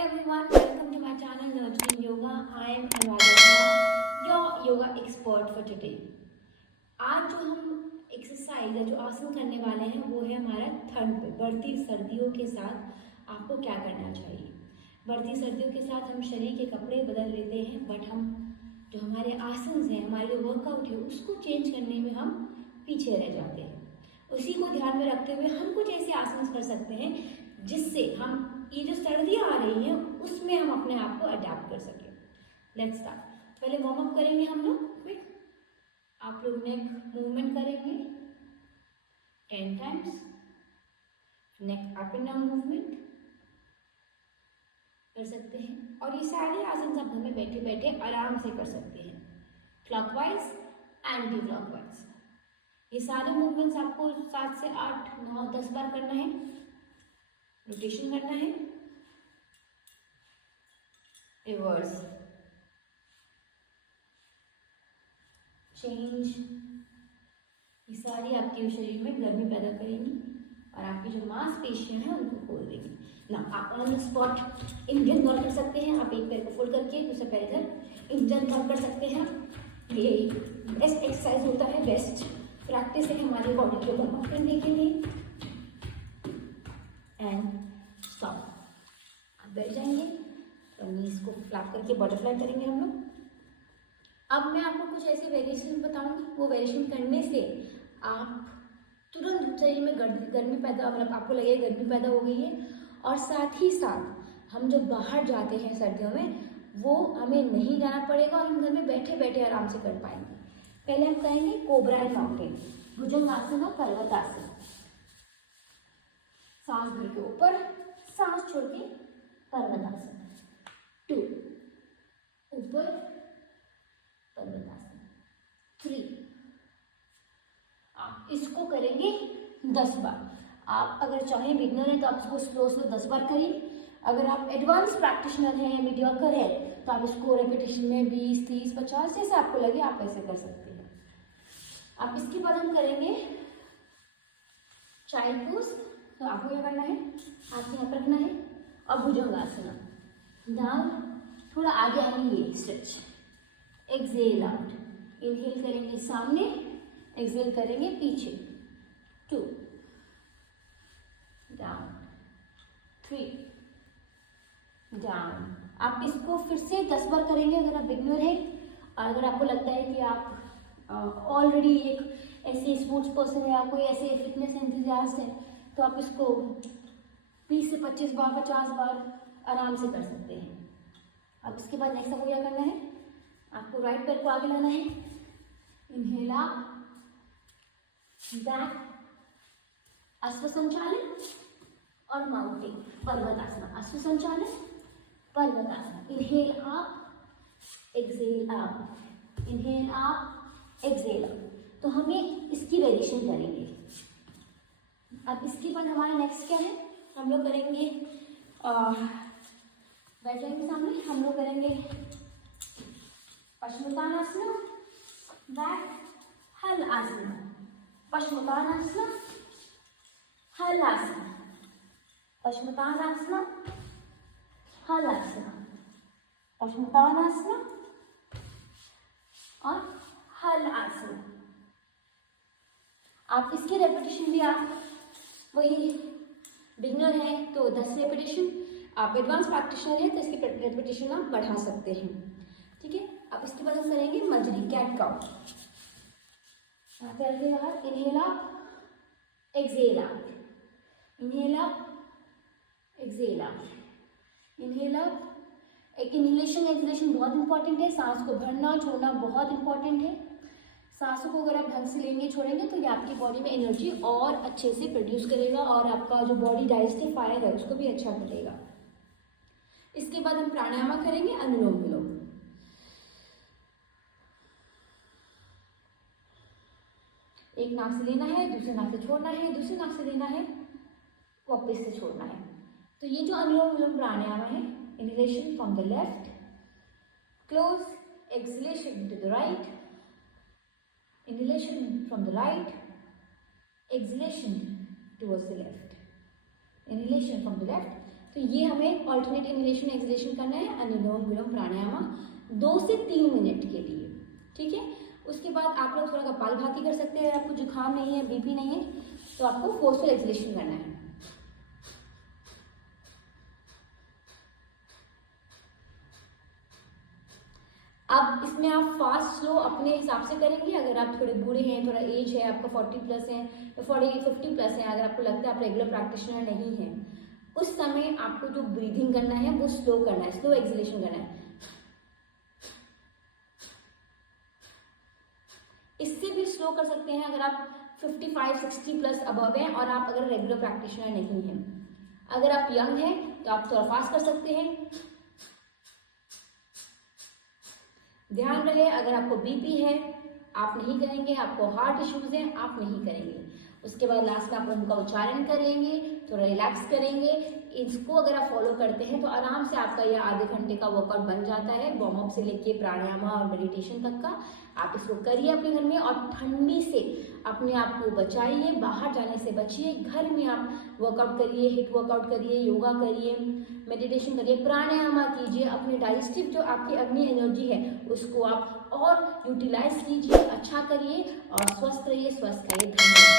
Hello everyone, welcome to my channel Nurturing Yoga. I am Anuradha, your yoga expert for today. आज जो हम exercise या जो आसन करने वाले हैं वो है हमारा ठंड पे। बढ़ती सर्दियों के साथ आपको क्या करना चाहिए। बढ़ती सर्दियों के साथ हम शरीर के कपड़े बदल लेते हैं, बट हम जो हमारे आसन हैं, हमारे जो वर्कआउट है, उसको चेंज करने में हम पीछे रह जाते हैं। उसी को ध्यान में रखते हुए हम कुछ ऐसे आसन कर सकते हैं जिससे हम ये जो सर्दियाँ आ रही हैं उसमें हम अपने आप को अडेप्ट कर सकें। Let's start. पहले वार्म अप करेंगे हम लोग क्विक। आप लोग नेक मूवमेंट करेंगे 10 times. Neck up and down movement कर सकते हैं, और ये सारे आसन आप घर में बैठे बैठे आराम से कर सकते हैं। क्लॉकवाइज, एंटी क्लॉकवाइज, ये सारे मूवमेंट्स आपको 7 से 8, 9, 10 बार करना है। रोटेशन करना है, रिवर्स, चेंज, ये सारी आपके शरीर में गर्मी पैदा करेंगी और आपकी जो मांसपेशियां हैं उनको खोल देंगी ना। आप ऑन स्पॉट इंजन दौड़ कर सकते हैं। आप एक पैर को फोल्ड करके दूसरा पैर इधर इंजन दौड़ कर सकते हैं। ये बेस्ट एक्सरसाइज होता है, बेस्ट प्रैक्टिस है हमारी बॉडी को वार्म अप करने के लिए। And stop. आप बैठ जाएंगे और नीज को फ्लैप करके बटरफ्लाई करेंगे हम लोग। अब मैं आपको कुछ ऐसे वेरिएशन बताऊंगी, वो वेरिएशन करने से आप तुरंत शरीर में गर्मी पैदा, मतलब आपको लगेगा गर्मी पैदा हो गई है। और साथ ही साथ हम जब बाहर जाते हैं सर्दियों में, वो हमें नहीं जाना पड़ेगा और हम घर में बैठे बैठे आराम से कर पाएंगे। पहले हम करेंगे कोबरा एंड माउंटेन, भुजंगासन और पर्वतासन। सांस भर के ऊपर, सांस छोड़ के पर्वतासन। 2, ऊपर पर्वतासन। 3, आप इसको करेंगे 10 बार। आप अगर चाहें बिगनर है तो आप इसको स्लो 10 बार करिए। अगर आप एडवांस प्रैक्टिशनर हैं, मीडियोकर है, तो आप इसको रेपिटेशन में 20, 30, 50 जैसे आपको लगे आप ऐसे कर सकते हैं। आप इसके बाद हम करेंगे चाइल्ड पोज। तो आपको क्या करना है, हाथ यहाँ पर रखना है और भुजंगासन। डाउन, थोड़ा आगे आएंगे, स्ट्रेच, एक्सेल आउट। इनहेल करेंगे सामने, एक्सेल करेंगे पीछे। 2, डाउन, 3, डाउन। आप इसको फिर से 10 बार करेंगे अगर आप बिगनर हैं। और अगर आपको लगता है कि आप ऑलरेडी एक ऐसे स्पोर्ट्स पर्सन है या कोई ऐसे फिटनेस एंथुसियास्ट है, तो आप इसको 20 से 25 बार, 50 बार आराम से कर सकते हैं। अब इसके बाद नेक्स्ट आपको क्या करना है, आपको राइट पैर को आगे लाना है। इनहेल अप, बैक, अश्व संचालन और माउंटिंग, पर्वतासन। अश्व संचालन, पर्वतासन। Inhale up, exhale up, inhale up, exhale up. तो हमें इसकी वेरिएशन करेंगे। अब इसके बाद हमारा नेक्स्ट क्या है, हम लोग करेंगे बैठ जाएंगे सामने, हम लोग करेंगे पश्चिमोत्तानासन, बैक, हल आसन, पश्चिमोत्तानासन, हल आसन, पश्चिमोत्तानासन, हल आसन, पश्चिमोत्तानासन और हल आसन। आप इसकी रेपिटेशन भी, आप वही बिगनर है तो 10 रेपिटेशन, आप एडवांस प्रैक्टिशनर है तो इसकी रेपिटेशन आप बढ़ा सकते हैं। ठीक है। अब इसके बाद हम करेंगे मजरी, कैट काउ। यहाँ पे रखिए हाथ, inhale up, exhale up, inhale up, exhale up, inhale up. एक इनहेलेशन एक्सहेलेशन बहुत इंपॉर्टेंट है। सांस को भरना छोड़ना बहुत इंपॉर्टेंट है। सांसों को अगर आप ढंग से लेंगे छोड़ेंगे तो ये आपकी बॉडी में एनर्जी और अच्छे से प्रोड्यूस करेगा और आपका जो बॉडी डाइजेस्टिव फायर है उसको भी अच्छा करेगा। इसके बाद हम प्राणायाम करेंगे, अनुलोम विलोम। एक नाक से लेना है, दूसरे नाक से छोड़ना है, दूसरे नाक से लेना है, वापस से छोड़ना है। तो ये जो अनुलोम विलोम प्राणायाम है, inhalation from the left, close, exhalation to the right, inhalation from the right, exhalation towards the left, inhalation from the left, तो ये हमें ऑल्टरनेट इनहेलेशन एक्सहेलेशन करना है अनुलोम विलोम प्राणायाम 2 से 3 मिनट के लिए, ठीक है। उसके बाद आप लोग थोड़ा कपालभाति कर सकते हैं। अगर आपको जुकाम नहीं है, बीपी नहीं है, तो आपको फोर्सफुल एक्सहेलेशन करना है। अब इसमें आप फास्ट स्लो अपने हिसाब से करेंगे। अगर आप थोड़े बूढ़े हैं, थोड़ा एज है आपका 40 प्लस है या 50 प्लस है, अगर आपको लगता है आप रेगुलर प्रैक्टिशनर नहीं है, उस समय आपको जो ब्रीदिंग करना है वो स्लो करना है, स्लो एक्सहेलेशन करना है। इससे भी स्लो कर सकते हैं अगर आप 55-60 प्लस अबव हैं और आप अगर रेगुलर प्रैक्टिशनर नहीं हैं। अगर आप यंग हैं तो आप थोड़ा फास्ट कर सकते हैं। ध्यान रहे, अगर आपको बीपी है आप नहीं करेंगे, आपको हार्ट इश्यूज हैं आप नहीं करेंगे। उसके बाद लास्ट में आप उनका उच्चारण करेंगे, थोड़ा रिलैक्स करेंगे। इसको अगर आप फॉलो करते हैं तो आराम से आपका यह आधे घंटे का वर्कआउट बन जाता है, वार्म अप से लेके प्राणायाम और मेडिटेशन तक का। आप इसको करिए अपने घर में और ठंडी से अपने आप को बचाइए, बाहर जाने से बचिए। घर में आप वर्कआउट करिए, हिट वर्कआउट करिए, योगा करिए, मेडिटेशन करिए, प्राणायाम कीजिए। अपने डाइजेस्टिव जो आपकी अग्नि एनर्जी है उसको आप और यूटिलाइज कीजिए, अच्छा करिए और स्वस्थ रहिए, स्वस्थ रहिए। धन्यवाद।